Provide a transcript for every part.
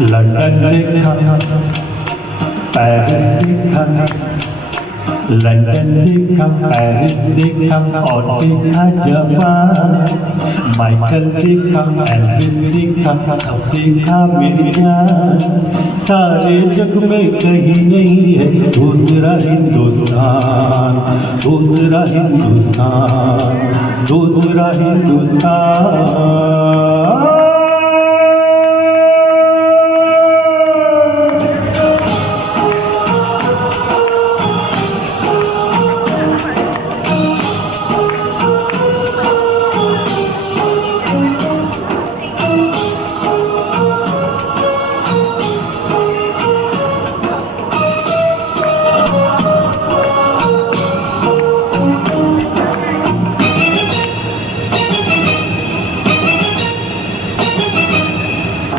London देखा, Paris देखा, London देखा, पेरिस देखा और देखा जापान। माइकल देखा, एल्विस देखा, अब देखा मेरी जान। सारे जग में कहीं नहीं है दूसरा हिंदुस्तान, दूसरा हिंदुस्तान, दूसरा हिंदुस्तान।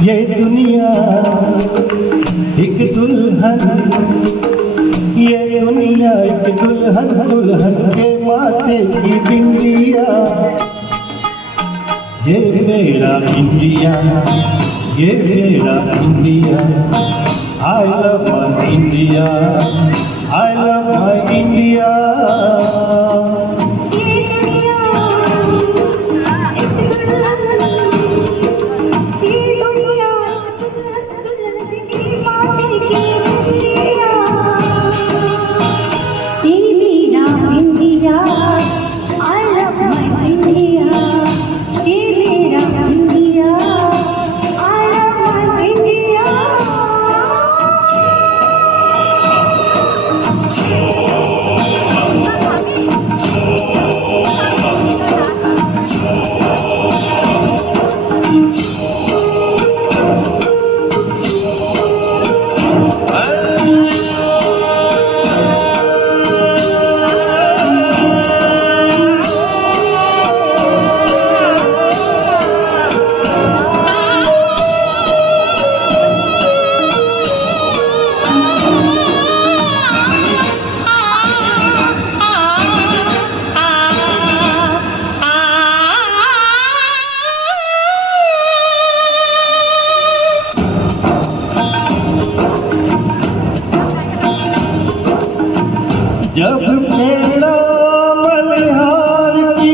ये दुनिया एक दुल्हन, ये दुनिया एक दुल्हन, दुल्हन के माथे की बिंदिया। ये मेरा इंडिया, ये मेरा India. I love my India, I love my India। जब मेरा मल्हार की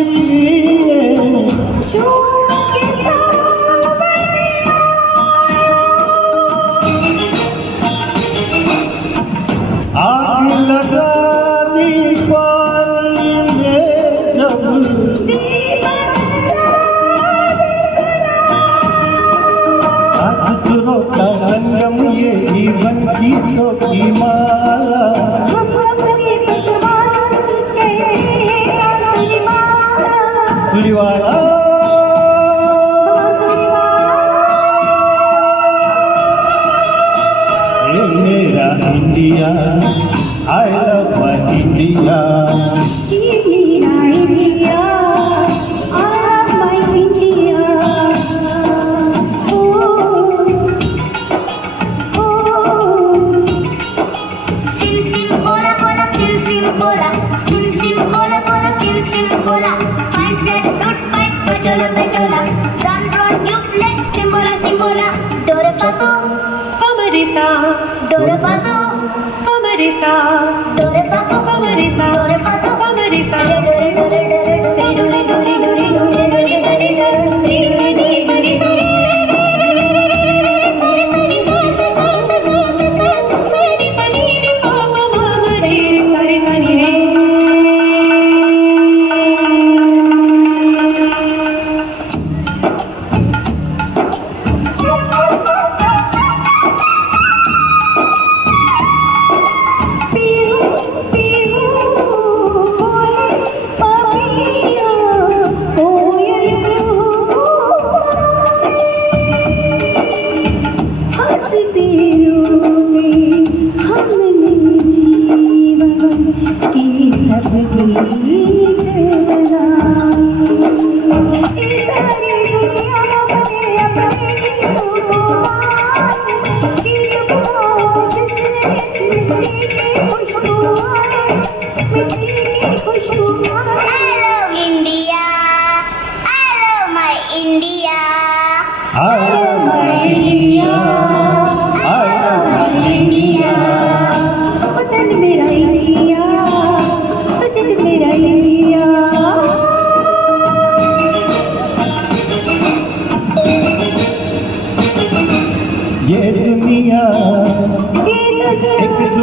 आग लगा दीवानी में जब असुरों का रंगम ये जीवन की तो की माला। ये मेरा India, I love my India। ये मेरा India, I love my India। सिम सिम बोला बोला, सिम सिम बोला, सिम सिम बोला बोला, सिम सिम बोला। फाइट दैट गुड फाइट, बचोला बचोला। रन रन यू लेट, सिम्बोला सिम्बोला। डोरे पासो, Amarisa, डोरे पासो, Amarisa, डोरे पासो, Amarisa, डोरे पासो। Amarisa, डोरे डोरे डोरे डोरे डोरे डोरे डोरे डोरे डोरे डोरे डोरे Marisa, India. I love my India। दुनिया एक